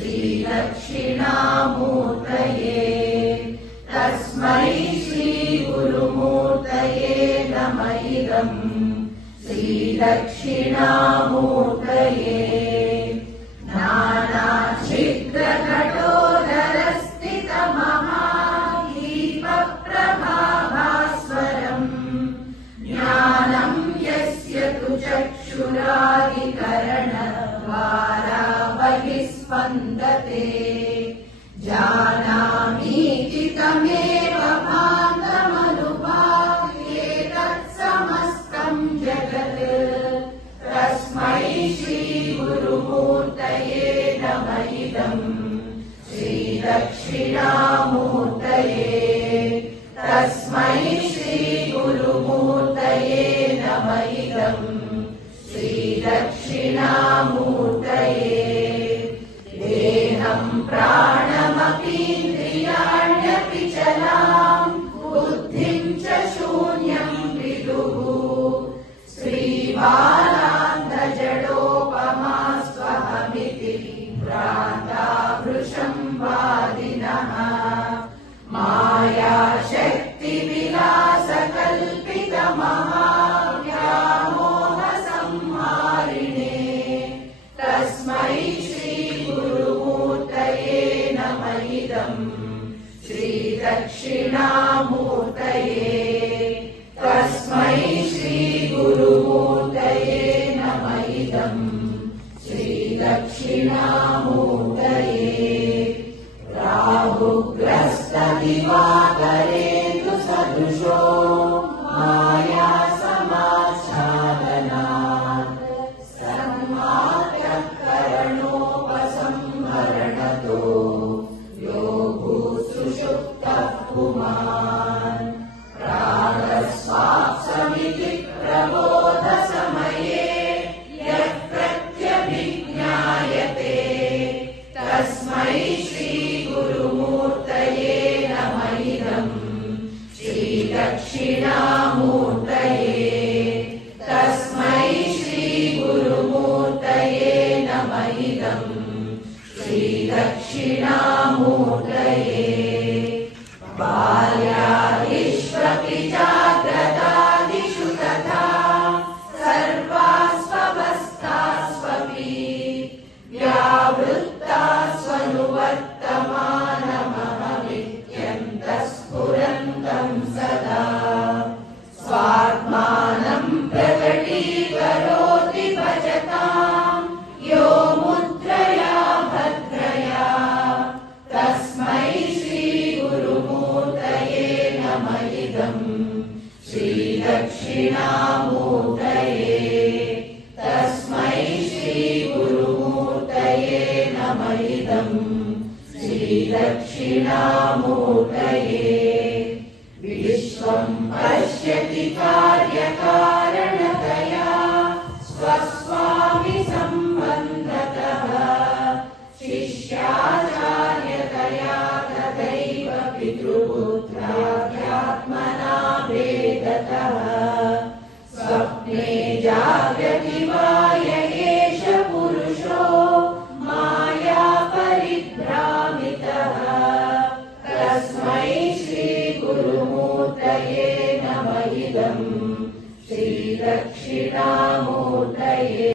श्री दक्षिणामूर्तये नानाच्छिद्रघटोदरस्थितमहादीपप्रभाभास्वरम् ज्ञानं यस्य तु चक्षुरादिकरणद्वारा बहिस्पन्दते जानामीति तमेव भान्तमनुभाव्ये तत्समस्तं जगत् तस्मै श्रीगुरुमूर्तये नमः इदम् श्रीदक्षिणामूर्तये तस्मै श्रीगुरुमूर्तये नमः इदम् श्रीदक्षिणामूर्तये देहं प्राणमपीन्द्रियाण्यपि चलाम् बुद्धिं च शून्यं विदुः श्रीबालान्धजडोपमा स्वहमिति भ्रान्ता वृषं वादिनः मायाशक्तिविलासकल्पितमहाव्यामोहसंहारिणे तस्मै श्रीगुरुमूर्तये नमः इदम् श्रीदक्षिणामूर्तये तस्मै श्रीगुरुमूर्तये नमः इदम् श्रीदक्षिणामूर्तये राहुग्रस्तदिवाकरेन्दुसदृशो मायासमाच्छादनात् सन्मार्गकरणोपसंहरणतो यो भूत्सुषुप्तः पुमान् प्रागस्वाप्समिति प्रबोधसमये यः प्रत्यभिज्ञायते तस्मै श्रीगुरुमूर्तये नमः इदम् श्रीदक्षिणामूर्तये तस्मै श्रीगुरुमूर्तये नमः इदम् श्रीदक्षिणामूर्तये बाल्यादिष्वपि जाग्रतादिषु तथा सर्वास्वस्थास्वपि व्यावृत्तास्वनुवर्तमानमहमित्यन्तः स्फुरन्तं सदा स्वात्मानं प्रकटीकरोति भजतां यो मुद्रया भद्रया तस्मै श्रीगुरुमूर्तये नमः इदम् श्रीदक्षिणामूर्तये तस्मै श्रीगुरुमूर्तये नमः इदम् श्रीदक्षिणामूर्तये विश्वं पश्यति कार्यकारणतया स्वस्वामि सम्बन्धतः शिष्याचार्यतया तथैव पितृपुत्राध्यात्मना भेदतः स्वप्ने जागृति वा एष पुरुषो माया परिभ्रामितः तस्मै श्रीगुरुमूर्तये नमः इदम् श्रीदक्षिणा